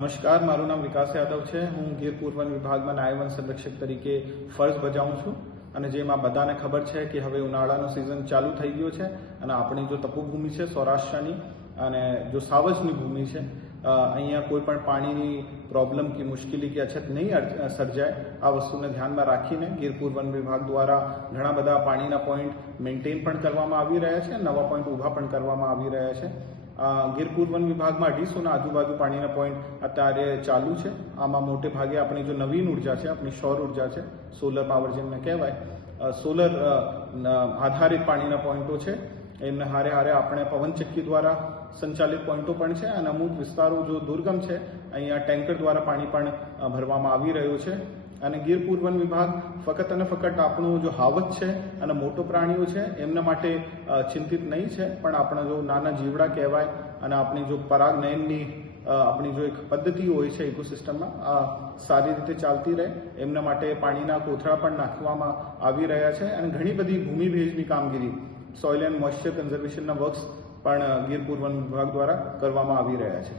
નમસ્કાર, મારું નામ વિકાસ યાદવ છે। હું ગીર પૂર્વ વન વિભાગમાં નાયબ વન સંરક્ષક તરીકે ફરજ બજાવું છું અને જેમાં બધાને ખબર છે કે હવે ઉનાળાનો સિઝન ચાલુ થઈ ગયો છે અને આપણી જો તપોભૂમિ છે સૌરાષ્ટ્રની અને જો સાવજની ભૂમિ છે અહીંયા કોઈ પણ પાણીની પ્રોબ્લેમ કે મુશ્કેલી કે અછત નહીં સર્જાય આ વસ્તુને ધ્યાનમાં રાખીને ગીર પૂર્વ વન વિભાગ દ્વારા ઘણા બધા પાણીના પોઈન્ટ મેન્ટેન પણ કરવામાં આવી રહ્યા છે, નવા પોઈન્ટ ઊભા પણ કરવામાં આવી રહ્યા છે। ગીર પૂર્વ વન વિભાગમાં 250 આજુબાજુ પાણીના પોઈન્ટ અત્યારે ચાલુ છે। આમાં મોટે ભાગે આપણી જો નવીન ઉર્જા છે, આપણી સૌર ઉર્જા છે, સોલર પાવર જેમને કહેવાય, સોલર આધારિત પાણીના પોઈન્ટો છે। એમને હારે હારે આપણે પવનચક્કી દ્વારા સંચાલિત પોઈન્ટો પણ છે અને અમુક વિસ્તારો જો દુર્ગમ છે અહીંયા ટેન્કર દ્વારા પાણી પણ ભરવામાં આવી રહ્યું છે। અને ગીર પૂર્વ વન વિભાગ ફક્ત અને ફક્ત આપણું જો હાવજ છે અને મોટો પ્રાણીઓ છે એમના માટે ચિંતિત નહીં છે, પણ આપણા જો નાના જીવડા કહેવાય અને આપણી જો પરાગનયનની આપણી જો એક પદ્ધતિ હોય છે ઇકોસિસ્ટમમાં આ સારી રીતે ચાલતી રહે એમના માટે પાણીના કોથળા પણ નાખવામાં આવી રહ્યા છે અને ઘણી બધી ભૂમિ ભેજની કામગીરી, સોઇલ એન્ડ મોઇશ્ચર કન્ઝર્વેશનના વર્ક્સ પણ ગીર પૂર્વ વન વિભાગ દ્વારા કરવામાં આવી રહ્યા છે।